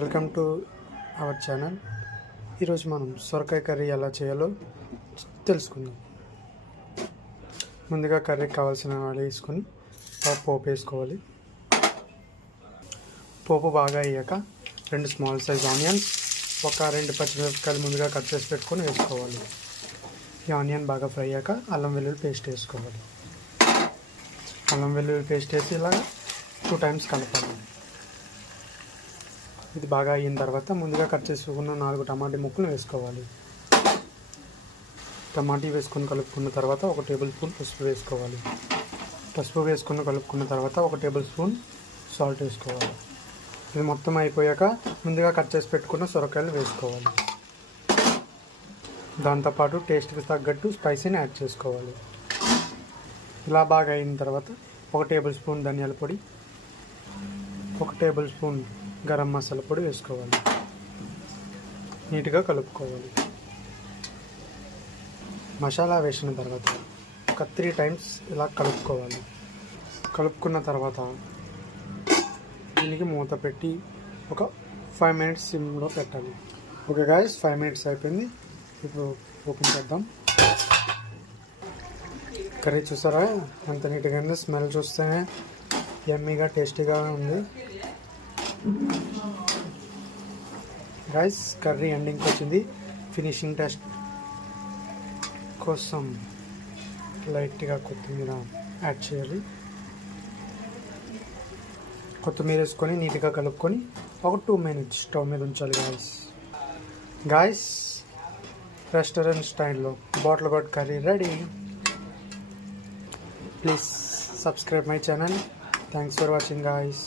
Welcome to our channel. ఈరోజు మనం సొరకాయ కర్రీ ఎలా చేయాలో తెలుసుకుందాం. ముందుగా కర్రీకి కావాల్సిన ఆయిల్ వేసుకొని పోపు వేసుకోవాలి. పోపు బాగా అయ్యాక 2 స్మాల్ సైజ్ ఆనియన్స్, ఒక 2 పచ్చిమిరపకాయలు ముందుగా కట్ చేసి పెట్టుకొని వేసుకోవాలి. ఈ ఆనియన్ బాగా ఫ్రై అయ్యాక అల్లం వెల్లుల్లి పేస్ట్ వేసుకోవాలి. అల్లం వెల్లుల్లి పేస్ట్ వేసి ఇలా 2 టైమ్స్ కలపాలి. ఇది బాగా అయిన తర్వాత ముందుగా కట్ చేసుకున్న 4 టమాటా ముక్కలు వేసుకోవాలి. టమాటా వేసుకొని కలుపుకున్న తర్వాత 1 టేబుల్ స్పూన్ పసుపు వేసుకోవాలి. పసుపు వేసుకొని కలుపుకున్న తర్వాత 1 టేబుల్ స్పూన్ సాల్ట్ వేసుకోవాలి. ఇది మొత్తం అయిపోయాక ముందుగా కట్ చేసి పెట్టుకున్న సొరకాయలు వేసుకోవాలి. దాంతోపాటు టేస్ట్కి తగ్గట్టు స్పైసీని యాడ్ చేసుకోవాలి. ఇలా బాగా అయిన తర్వాత 1 టేబుల్ స్పూన్ ధనియాల పొడి, 1 టేబుల్ స్పూన్ గరం మసాలా పొడి వేసుకోవాలి. నీట్గా కలుపుకోవాలి. మసాలా వేసిన తర్వాత ఒక 3 టైమ్స్ ఇలా కలుపుకోవాలి. కలుపుకున్న తర్వాత దీనికి మూత పెట్టి ఒక 5 మినిట్స్ సిమ్లో పెట్టాలి. ఓకే గాయ్స్, 5 మినిట్స్ అయిపోయింది. ఇప్పుడు ఓపెన్ చేద్దాం. కర్రీ చూసారా ఎంత నీట్గా ఉంది. స్మెల్ చూస్తేనే యమ్మీగా టేస్టీగా ఉంది. రైస్ కర్రీ ఎండింగ్కి వచ్చింది. ఫినిషింగ్ టెస్ట్ కోసం లైట్గా కొత్తిమీర యాడ్ చేయాలి. కొత్తిమీర వేసుకొని నీట్గా కలుపుకొని ఒక 2 మినిట్స్ స్టవ్ మీద ఉంచాలి. గాయస్ రెస్టారెంట్ స్టైల్లో bottle gourd curry ready. Please subscribe my channel. Thanks for watching guys.